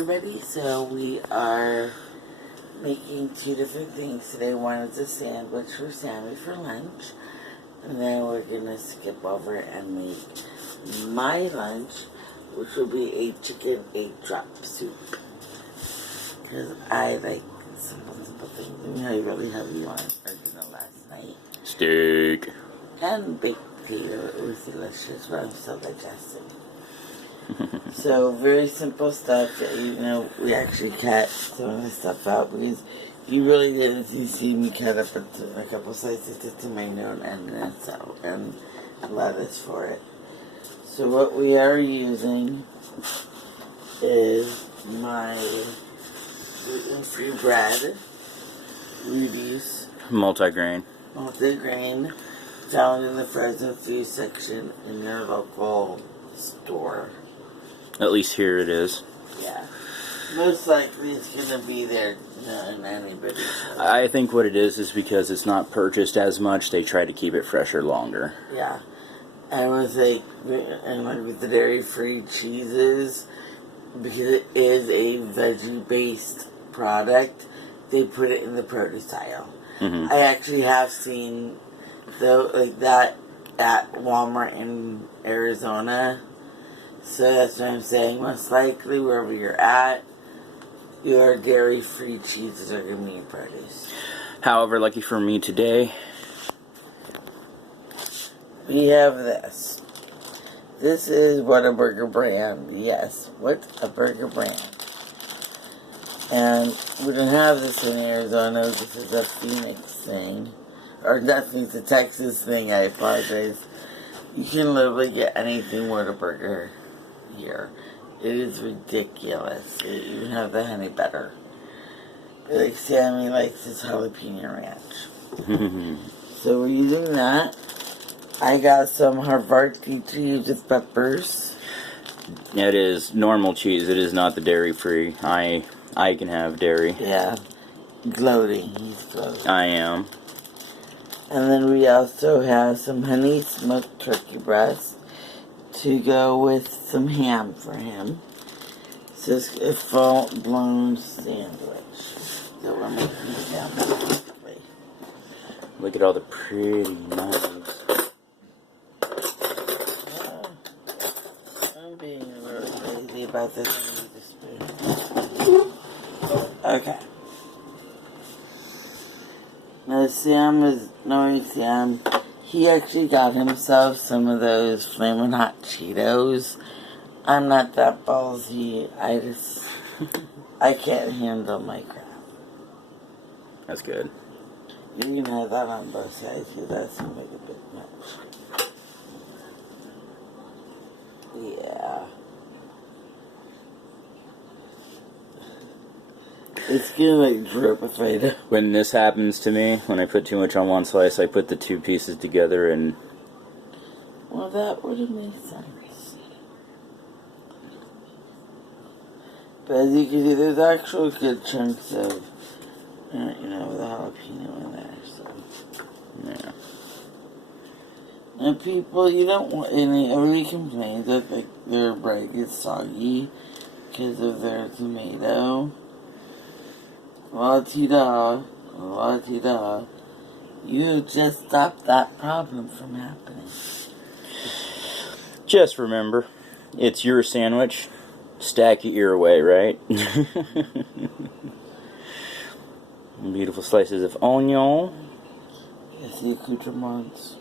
everybody. So we are making two different things today. One is a sandwich for Sammy for lunch. And then we're going to skip over and make my lunch, which will be a chicken egg-drop soup. Because I like simple things. You know, I really heavy on for dinner last night. Steak. And baked potato. It was delicious, but I'm still digesting. So, very simple stuff. You know, we actually cut some of the stuff out because you really didn't see me cut up a couple slices of tomato and lettuce for it. So what we are using is my gluten-free bread, Rudy's Multigrain. multigrain, found in the frozen food section in your local store. At least here it is. Yeah. Most likely it's going to be there in anybody's. I think what it is because it's not purchased as much, they try to keep it fresher longer. Yeah. And with with the dairy-free cheeses, because it is a veggie-based product, they put it in the produce aisle. Mm-hmm. I actually have seen that at Walmart in Arizona. So that's what I'm saying. Most likely, wherever you're at, your dairy-free cheeses are going to be in produce. However, lucky for me today, we have this. This is Whataburger brand. Yes, Whataburger brand. And we don't have this in Arizona. This is a Phoenix thing. Or nothing, it's a Texas thing. I apologize. You can literally get anything Whataburger here. It is ridiculous. They even have the honey butter. Like Sammy likes his jalapeno ranch. So we're using that. I got some Havarti cheese with peppers. it is normal cheese. It is not the dairy-free. I can have dairy. Yeah. Gloating. He's gloating. I am. And then we also have some honey smoked turkey breast to go with some ham for him. So it's a full-blown sandwich that we're making ham basically. Look at all the pretty knives. I'm being really crazy about this. Okay. Now knowing Sam, he actually got himself some of those Flamin' Hot Cheetos. I'm not that ballsy. I can't handle my crap. That's good. You can have that on both sides because that's going to make a bit much. Yeah. It's gonna drip if I do. When this happens to me, when I put too much on one slice, I put the two pieces together and... Well, that would have made sense. But as you can see, there's actual good chunks of, the jalapeno in there, so. Yeah. And people, you don't want everybody complains that their bread gets soggy because of their tomato. La-ti-da, you just stopped that problem from happening. Just remember, it's your sandwich. Stack it your way, right? Beautiful slices of onion. Yes, the accoutrements.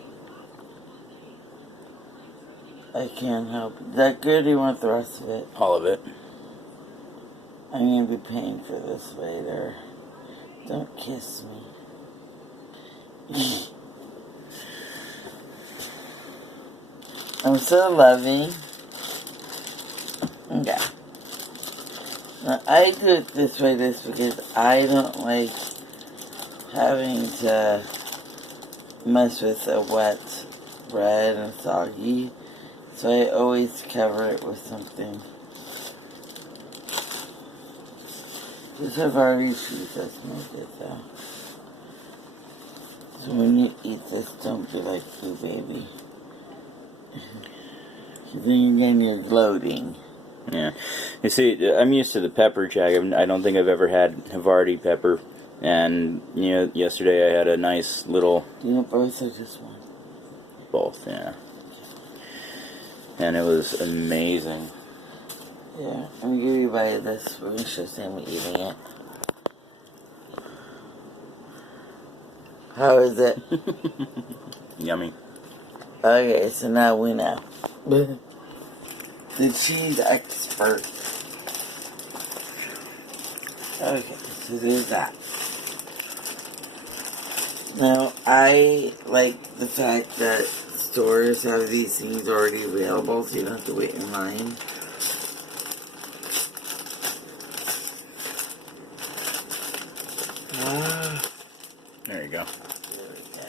I can't help it. Is that good or you want the rest of it? All of it. I'm going to be paying for this later. Don't kiss me. I'm so loving. Okay. Now, I do it this way because I don't like having to mess with a wet bread and soggy. So I always cover it with something. This Havarti cheese does make it though. So when you eat this, don't be like you, baby. Then again, you're gloating. Yeah. You see, I'm used to the pepper jack. I don't think I've ever had Havarti pepper. And, yesterday I had a nice little... Do you want both or just one? Both, yeah. And it was amazing. Yeah, I'm gonna give you a bite of this. We're gonna show Sammy eating it. How is it? Yummy. Okay, so now we know. The cheese expert. Okay, so there's that. Now, I like the fact that stores have these things already available, so you don't have to wait in line. There you go. There we go.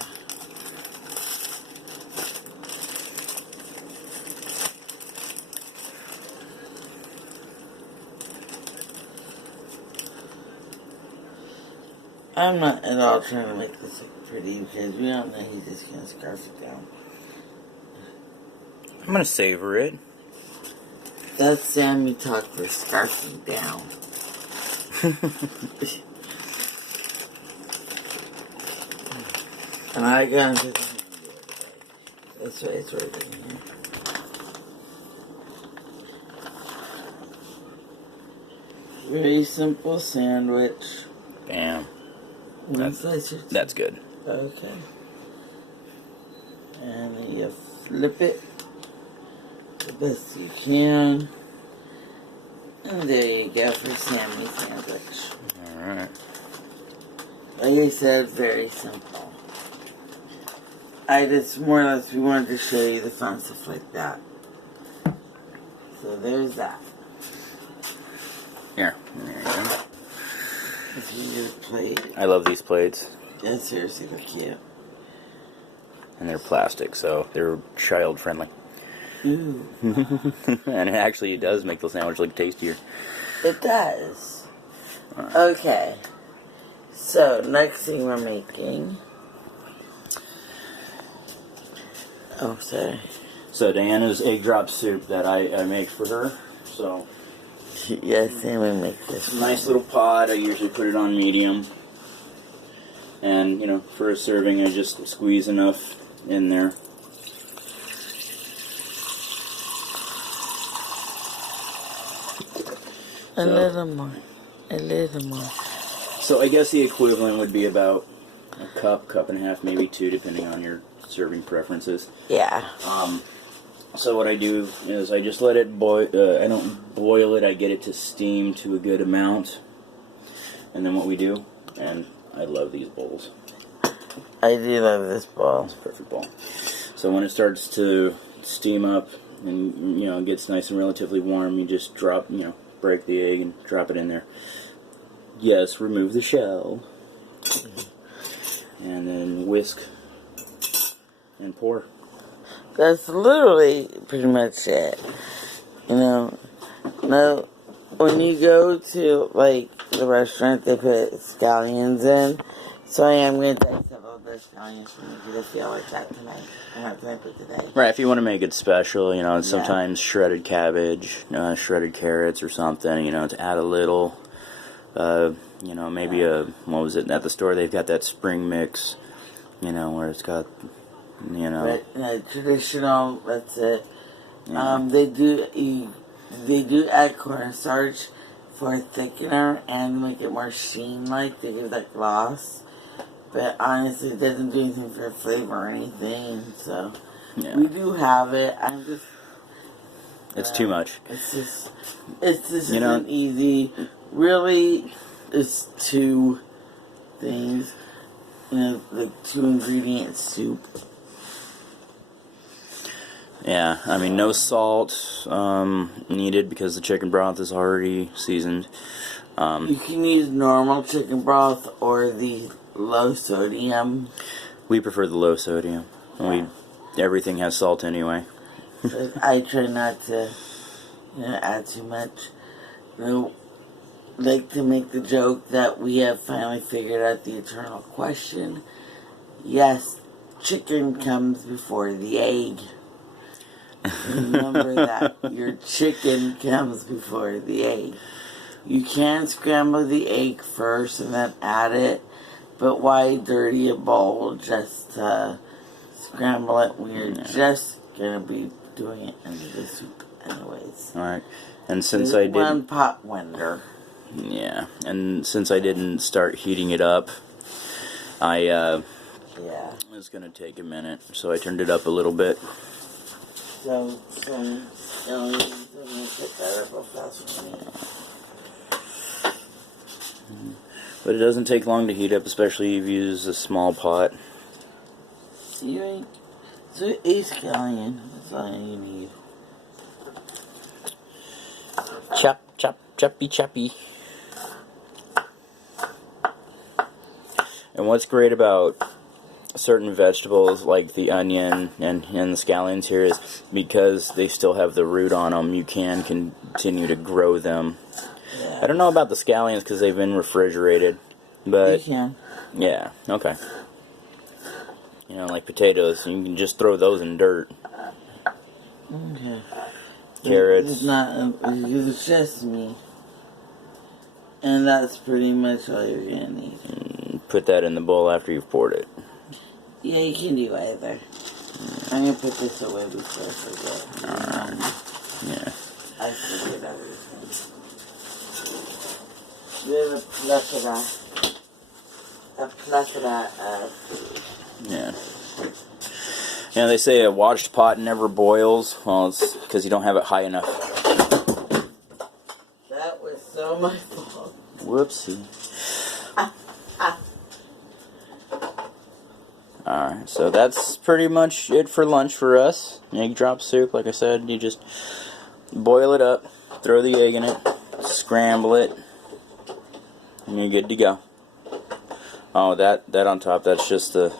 I'm not at all trying to make this look pretty because we don't know he's just gonna scarf it down. I'm going to savor it. That's Sammy talk for scarfing down. And I got into the hand the other day. That's why it's right in here. Very simple sandwich. Bam. One slice or two? That's good. Okay. And then you flip it the best you can. And there you go for Sammy's sandwich. Alright. Like I said, very simple. I just more or less we wanted to show you the fun stuff like that. So there's that. Here. There you go. If you get a plate. I love these plates. Yeah, seriously, they're cute. And they're plastic, so they're child friendly. Ooh. And it does make the sandwich look tastier. It does. Okay. So, next thing we're making. Oh, sorry. So Diana's egg drop soup that I make for her. So Yes, Sammy make this. nice little pot. I usually put it on medium. And, for a serving I just squeeze enough in there. A little more. A little more. So I guess the equivalent would be about a cup and a half, maybe two, depending on your serving preferences. Yeah. So what I do is I just let it boil. I don't boil it. I get it to steam to a good amount. And then what we do, and I love these bowls. I do love this bowl. It's a perfect bowl. So when it starts to steam up and, it gets nice and relatively warm, you just drop, break the egg and drop it in there. Yes, remove the shell. And then whisk and pour. That's literally pretty much it. Now, when you go to, the restaurant, they put scallions in. So I am going to take several of those scallions for me because I feel like that tonight. I'm not going to put today. Right, if you want to make it special, sometimes shredded cabbage, shredded carrots or something, to add a little, maybe what was it, at the store they've got that spring mix, where it's got, But, traditional, that's it. Yeah. They do add cornstarch for a thickener and make it more sheen-like to give that gloss. But honestly, it doesn't do anything for flavor or anything. So Yeah. we do have it. I'm just. It's too much. It's just isn't easy. Really, it's two things. Like 2-ingredient soup. Yeah, I mean, no salt needed because the chicken broth is already seasoned. You can use normal chicken broth or the low sodium. We prefer the low sodium. Everything has salt anyway. But I try not to add too much. Like to make the joke that we have finally figured out the eternal question. Yes, chicken comes before the egg. remember that your chicken comes before the egg. You can scramble the egg first and then add it, but why dirty a bowl just to scramble it when you're just gonna be doing it into the soup anyways. Alright. And since I didn't... One pot wonder. Yeah. And since I didn't start heating it up, Yeah. it was going to take a minute, so I turned it up a little bit. So, I'm gonna pick that up real fast for me. But it doesn't take long to heat up, especially if you use a small pot. You ain't... So, 8 scallion. That's all you need. Chop, chop, choppy, choppy. And what's great about certain vegetables like the onion and the scallions here is because they still have the root on them, you can continue to grow them. Yeah. I don't know about the scallions because they've been refrigerated, but You can. yeah, okay. You know, like potatoes, you can just throw those in dirt. Okay. Carrots. It's not, because it's just me. And that's pretty much all you're gonna need. Put that in the bowl after you've poured it. Yeah, you can do either. I'm gonna put this away before I forget. Yeah. I forget everything. We have a plethora of food. Yeah. You know, they say a watched pot never boils. Well, it's because you don't have it high enough. That was so my fault. Whoopsie. Alright, so that's pretty much it for lunch for us. Egg drop soup, like I said, you just boil it up, throw the egg in it, scramble it, and you're good to go. Oh, that on top, that's just the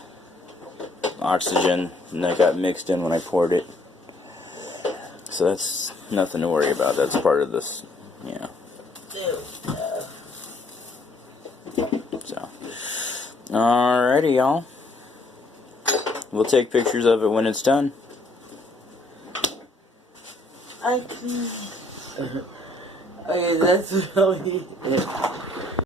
oxygen that got mixed in when I poured it. So that's nothing to worry about. That's part of this, yeah. So, alrighty, y'all. We'll take pictures of it when it's done. I can. Okay, that's really it.